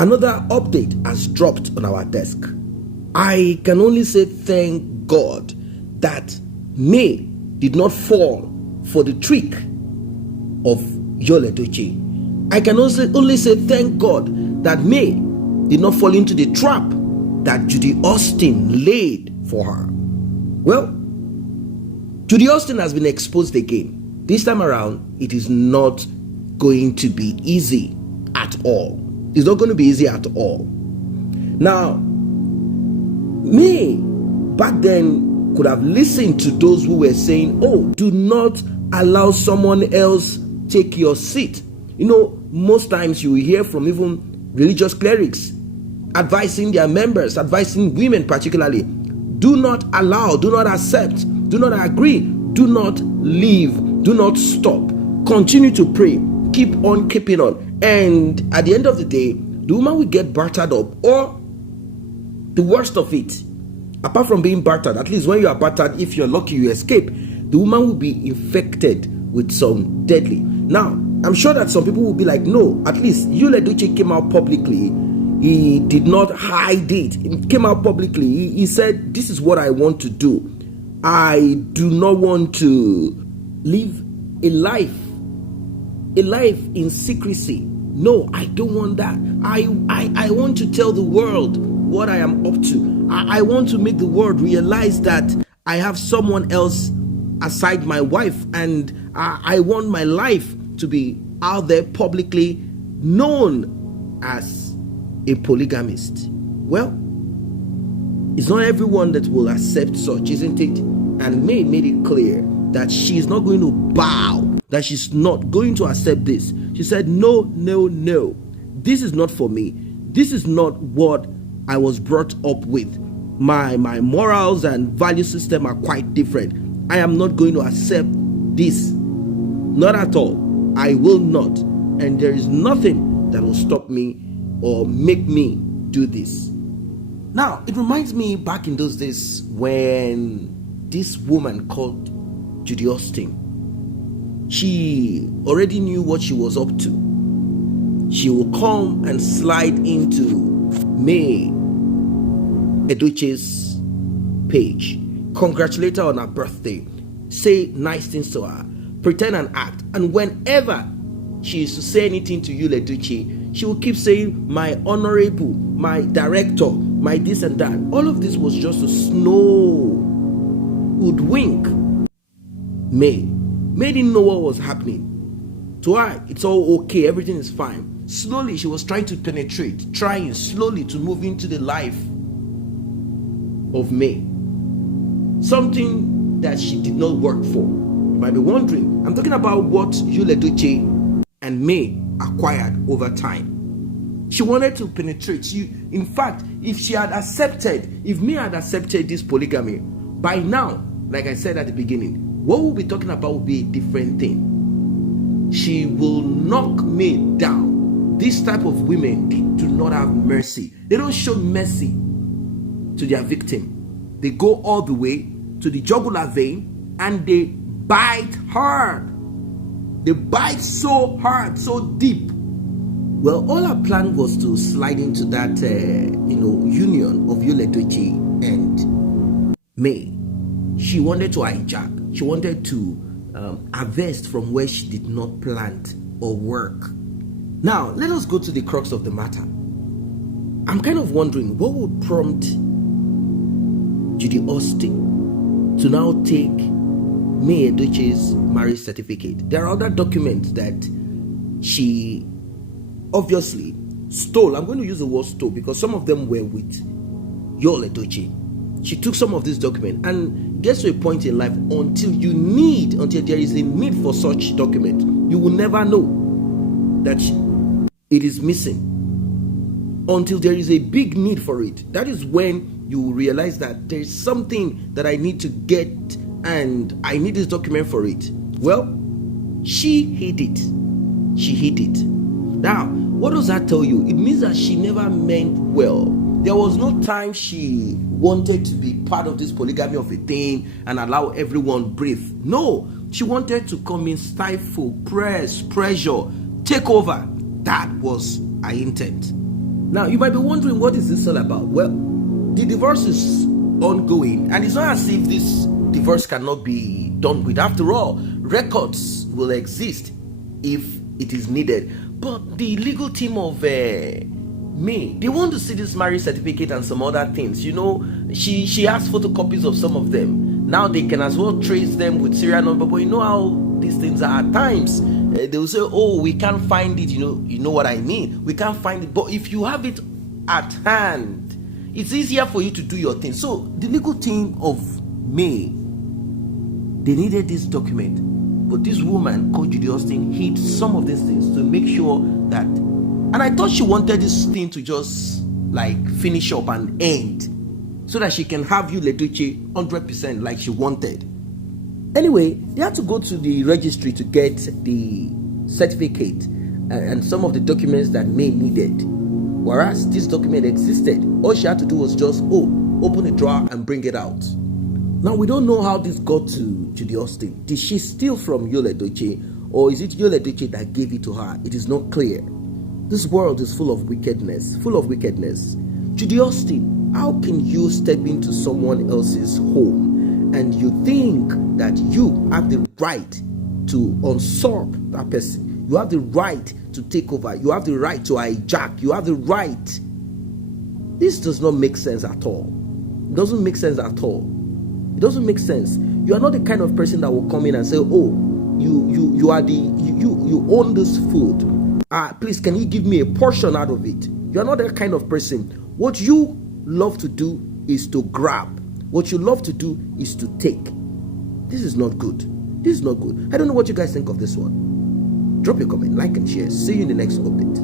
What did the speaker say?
Another update has dropped on our desk. I can only say thank God that May did not fall for the trick of Edochie. I can also only say thank God that May did not fall into the trap that Judy Austin laid for her. Well, Judy Austin has been exposed again. This time around, it is not going to be easy at all. It's not going to be easy at all. Now, May back then could have listened to those who were saying, oh, do not allow someone else take your seat. You know, most times you will hear from even religious clerics advising their members, advising women particularly, do not allow, do not accept, do not agree, do not leave, do not stop. Continue to pray, keep on keeping on. And at the end of the day, the woman will get battered up, or the worst of it, apart from being battered, at least when you are battered, if you're lucky you escape, the woman will be infected with some deadly. Now, I'm sure that some people will be like, no, at least Edochie came out publicly. He did not hide it. He came out publicly. He said, this is what I want to do. I do not want to live a life in secrecy. No, I don't want that. I want to tell the world what I am up to. I want to make the world realize that I have someone else aside my wife, and I want my life to be out there publicly known as a polygamist. Well, it's not everyone that will accept such, isn't it? And May made it clear that she is not going to bow, that she's not going to accept this. She said, no, no, no. This is not for me. This is not what I was brought up with. My morals and value system are quite different. I am not going to accept this. Not at all. I will not. And there is nothing that will stop me or make me do this. Now, it reminds me back in those days when this woman called Judy Austin, she already knew what she was up to. She will come and slide into May Edochie's page, congratulate her on her birthday, say nice things to her, pretend and act. And whenever she is to say anything to Edochie, she will keep saying, my honorable, my director, my this and that. All of this was just a hoodwink May. May didn't know what was happening. To her, it's all okay, everything is fine. Slowly, she was trying to penetrate, trying slowly to move into the life of May. Something that she did not work for. You might be wondering, I'm talking about what Edochie and May acquired over time. She wanted to penetrate. In fact, if May had accepted this polygamy, by now, like I said at the beginning, what we'll be talking about will be a different thing. She will knock May down. This type of women, they do not have mercy. They don't show mercy to their victim. They go all the way to the jugular vein and they bite hard. They bite so hard, so deep. Well, all her plan was to slide into that, union of Edochie and May. She wanted to hijack. She wanted to harvest from where she did not plant or work. Now, let us go to the crux of the matter. I'm kind of wondering what would prompt Judy Austin to now take May Edochie's marriage certificate. There are other documents that she obviously stole. I'm going to use the word stole because some of them were with Edochie. She took some of these documents and gets to a point in life until there is a need for such document, you will never know that it is missing. Until there is a big need for it. That is when you will realize that there is something that I need to get and I need this document for it. Well, she hid it. She hid it. Now, what does that tell you? It means that she never meant well. There was no time she wanted to be part of this polygamy of a thing and allow everyone breathe. No, she wanted to come in, stifle, press, pressure, take over. That was her intent. Now, you might be wondering, what is this all about? Well, the divorce is ongoing, and it's not as if this divorce cannot be done with. After all, records will exist if it is needed. But the legal team of May, they want to see this marriage certificate and some other things. You know, she has photocopies of some of them. Now they can as well trace them with serial number. But you know how these things are at times. They will say, oh, we can't find it. You know what I mean? We can't find it. But if you have it at hand, it's easier for you to do your thing. So the legal team of May, they needed this document. But this woman called Judy Austin hid some of these things to make sure that, and I thought she wanted this thing to just like finish up and end, so that she can have you, Edochie, 100% like she wanted. Anyway, they had to go to the registry to get the certificate and some of the documents that May needed. Whereas this document existed, all she had to do was just open a drawer and bring it out. Now, we don't know how this got to Judy Austin. Did she steal from Edochie, or is it Edochie that gave it to her? It is not clear. This world is full of wickedness, Judy Austin, how can you step into someone else's home and you think that you have the right to usurp that person? You have the right to take over. You have the right to hijack. You have the right. This does not make sense at all. It doesn't make sense at all. It doesn't make sense. You are not the kind of person that will come in and say, oh, you own this food. Please, can you give me a portion out of it? You are not that kind of person. What you love to do is to grab. What you love to do is to take. This is not good. This is not good. I don't know what you guys think of this one. Drop your comment, like and share. See you in the next update.